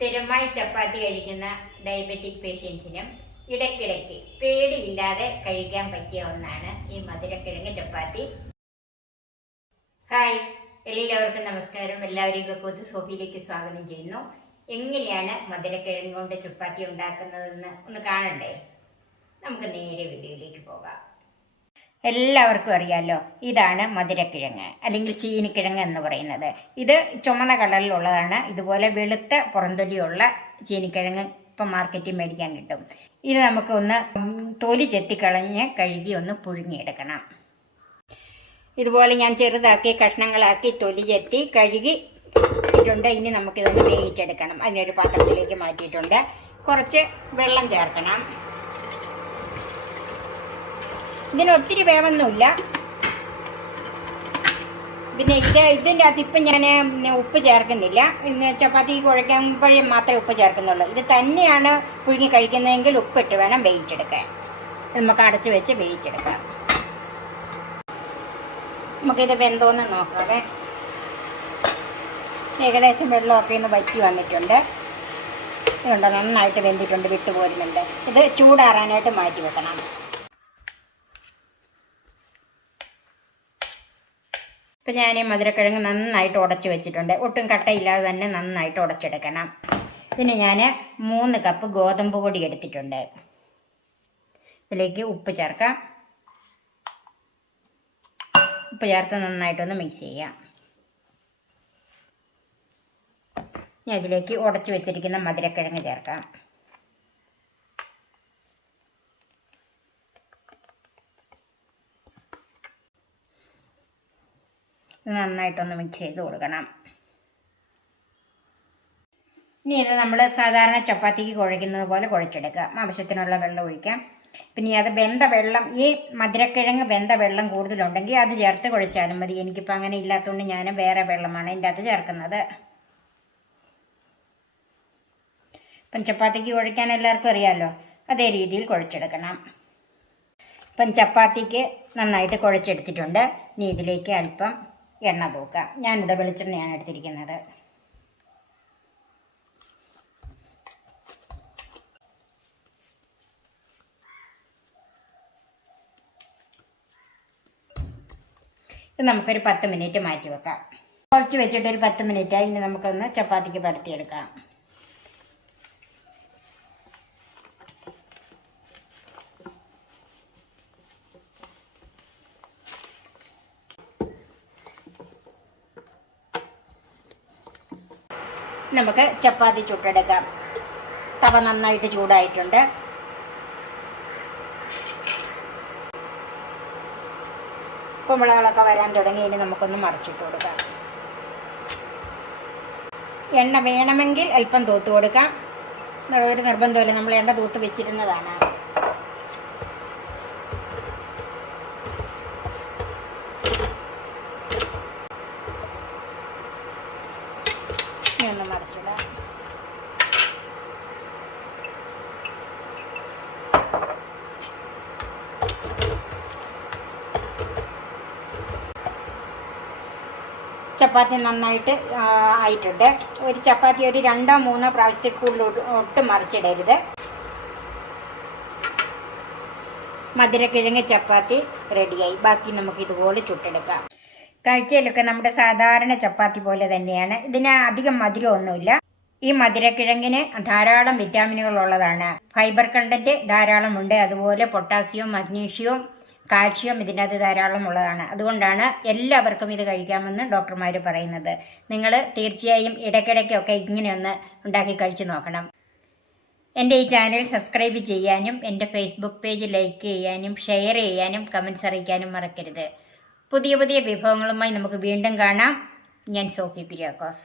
സ്ഥിരമായി ചപ്പാത്തി കഴിക്കുന്ന ഡയബറ്റിക് പേഷ്യൻസിനും ഇടയ്ക്കിടയ്ക്ക് പേടിയില്ലാതെ കഴിക്കാൻ പറ്റിയ ഒന്നാണ് ഈ മധുരക്കിഴങ്ങ് ചപ്പാത്തി. ഹായ്, എല്ലാവർക്കും നമസ്കാരം. എല്ലാവരെയും പുതു സോഫിയിലേക്ക് സ്വാഗതം ചെയ്യുന്നു. എങ്ങനെയാണ് മധുരക്കിഴങ്ങ് കൊണ്ട് ചപ്പാത്തി ഉണ്ടാക്കുന്നതെന്ന് ഒന്ന് കാണണ്ടേ? നമുക്ക് നേരെ വീഡിയോയിലേക്ക് പോകാം. എല്ലാവർക്കും അറിയാമല്ലോ, ഇതാണ് മധുരക്കിഴങ്ങ് അല്ലെങ്കിൽ ചീനിക്കിഴങ്ങ് എന്ന് പറയുന്നത്. ഇത് ചുമന്ന കളറിലുള്ളതാണ്. ഇതുപോലെ വെളുത്ത പുറന്തൊലിയുള്ള ചീനിക്കിഴങ്ങ് ഇപ്പം മാർക്കറ്റിൽ മേടിക്കാൻ കിട്ടും. ഇത് നമുക്ക് ഒന്ന് തൊലി ചെത്തിക്കളഞ്ഞ് കഴുകി ഒന്ന് പുഴുങ്ങിയെടുക്കണം. ഇതുപോലെ ഞാൻ ചെറുതാക്കി കഷ്ണങ്ങളാക്കി തൊലി ചെത്തി കഴുകി ഇട്ടുണ്ട്. ഇനി നമുക്കിതൊന്ന് വേവിച്ചെടുക്കണം. അതിനൊരു പാത്രത്തിലേക്ക് മാറ്റിയിട്ടുണ്ട്. കുറച്ച് വെള്ളം ചേർക്കണം. ഇതിന് ഒത്തിരി വേവൊന്നുമില്ല. പിന്നെ ഇതിൻ്റെ അകത്ത് ഇപ്പം ഞാൻ ഉപ്പ് ചേർക്കുന്നില്ല. ചപ്പാത്തി കുഴയ്ക്കുമ്പോഴേ മാത്രമേ ഉപ്പ് ചേർക്കുന്നുള്ളൂ. ഇത് തന്നെയാണ് പുഴുങ്ങി കഴിക്കുന്നതെങ്കിൽ ഉപ്പിട്ട് വേണം വേവിച്ചെടുക്കാൻ. നമുക്ക് അടച്ച് വെച്ച് വേവിച്ചെടുക്കാം. നമുക്കിത് വെന്തോന്ന് നോക്കാവേ. ഏകദേശം വെള്ളമൊക്കെ ഒന്ന് വറ്റി വന്നിട്ടുണ്ട്. ഇതുണ്ട്, നന്നായിട്ട് വെന്തിട്ടുണ്ട്, വിട്ടുപോരുന്നുണ്ട്. ഇത് ചൂടാറാനായിട്ട് മാറ്റി വെക്കണം. ഇപ്പം ഞാൻ മധുരക്കിഴങ്ങ് നന്നായിട്ട് ഉടച്ച് വെച്ചിട്ടുണ്ട്. ഒട്ടും കട്ടയില്ലാതെ തന്നെ നന്നായിട്ട് ഉടച്ചെടുക്കണം. ഇതിന് ഞാൻ 3 കപ്പ് ഗോതമ്പ് പൊടി എടുത്തിട്ടുണ്ട്. ഇതിലേക്ക് ഉപ്പ് ചേർക്കാം. ഉപ്പ് ചേർത്ത് നന്നായിട്ടൊന്ന് മിക്സ് ചെയ്യാം. ഇനി അതിലേക്ക് ഉടച്ച് വെച്ചിരിക്കുന്ന മധുരക്കിഴങ്ങ് ചേർക്കാം. നന്നായിട്ടൊന്ന് മിക്സ് ചെയ്ത് കൊടുക്കണം. ഇനി ഇത് നമ്മൾ സാധാരണ ചപ്പാത്തിക്ക് കുഴയ്ക്കുന്നത് പോലെ കുഴച്ചെടുക്കുക. ആവശ്യത്തിനുള്ള വെള്ളം ഒഴിക്കാം. പിന്നെ അത് വെന്ത വെള്ളം, ഈ മധുരക്കിഴങ്ങ് വെന്ത വെള്ളം കൂടുതലുണ്ടെങ്കിൽ അത് ചേർത്ത് കുഴച്ചാലും മതി. എനിക്കിപ്പോൾ അങ്ങനെ ഇല്ലാത്തതുകൊണ്ട് ഞാൻ വേറെ വെള്ളമാണ് ഇതിൻ്റെ അകത്ത് ചേർക്കുന്നത്. ഇപ്പം ചപ്പാത്തിക്ക് കുഴയ്ക്കാൻ എല്ലാവർക്കും അറിയാമല്ലോ, അതേ രീതിയിൽ കുഴച്ചെടുക്കണം. ഇപ്പം ചപ്പാത്തിക്ക് നന്നായിട്ട് കുഴച്ചെടുത്തിട്ടുണ്ട്. ഇനി ഇതിലേക്ക് അല്പം എണ്ണ തൂക്കാം. ഞാനിവിടെ വെളിച്ചെണ്ണയാണ് എടുത്തിരിക്കുന്നത്. ഇത് നമുക്കൊരു 10 മിനിറ്റ് മാറ്റി വെക്കാം. കുറച്ച് വെച്ചിട്ടൊരു 10 മിനിറ്റായി. ഇനി നമുക്കൊന്ന് ചപ്പാത്തിക്ക് പരത്തിയെടുക്കാം. നമുക്ക് ചപ്പാത്തി ചുട്ടെടുക്കാം. തവ നന്നായിട്ട് ചൂടായിട്ടുണ്ട്. കുമ്പളകളൊക്കെ വരാൻ തുടങ്ങി. ഇനി നമുക്കൊന്ന് മറിച്ചിട്ട് കൊടുക്കാം. എണ്ണ വേണമെങ്കിൽ അല്പം തൂത്ത് കൊടുക്കാം. ഒരു നിർബന്ധമില്ല, നമ്മൾ എണ്ണ തൂത്ത് വെച്ചിരുന്നതാണ്. ഒന്ന് മറിച്ചിടാം. ചപ്പാത്തി നന്നായിട്ട് ആയിട്ടുണ്ട്. ഒരു ചപ്പാത്തി ഒരു 2-3 പ്രാവശ്യത്തിൽ കൂടുതൽ ഒട്ടും മറിച്ചിടരുത്. മധുരക്കിഴങ്ങ് ചപ്പാത്തി റെഡിയായി. ബാക്കി നമുക്ക് ഇതുപോലെ ചുട്ടെടുക്കാം. കാഴ്ചയിലൊക്കെ നമ്മുടെ സാധാരണ ചപ്പാത്തി പോലെ തന്നെയാണ്. ഇതിന് അധികം മധുരമൊന്നുമില്ല. ഈ മധുരക്കിഴങ്ങിന് ധാരാളം വിറ്റാമിനുകൾ ഉള്ളതാണ്. ഫൈബർ കണ്ടന്റ് ധാരാളമുണ്ട്. അതുപോലെ പൊട്ടാസ്യവും മഗ്നീഷ്യവും കാൽഷ്യം ഇതിനകത്ത് ധാരാളം ഉള്ളതാണ്. അതുകൊണ്ടാണ് എല്ലാവർക്കും ഇത് കഴിക്കാമെന്ന് ഡോക്ടർമാർ പറയുന്നത്. നിങ്ങൾ തീർച്ചയായും ഇടയ്ക്കിടയ്ക്കൊക്കെ ഇങ്ങനെയൊന്ന് ഉണ്ടാക്കി കഴിച്ചു നോക്കണം. എൻ്റെ ഈ ചാനൽ സബ്സ്ക്രൈബ് ചെയ്യാനും എൻ്റെ ഫേസ്ബുക്ക് പേജ് ലൈക്ക് ചെയ്യാനും ഷെയർ ചെയ്യാനും കമൻറ്റ്സ് അറിയിക്കാനും മറക്കരുത്. പുതിയ പുതിയ വിഭവങ്ങളുമായി നമുക്ക് വീണ്ടും കാണാം. ഞാൻ സോഫി കുര്യാക്കോസ്.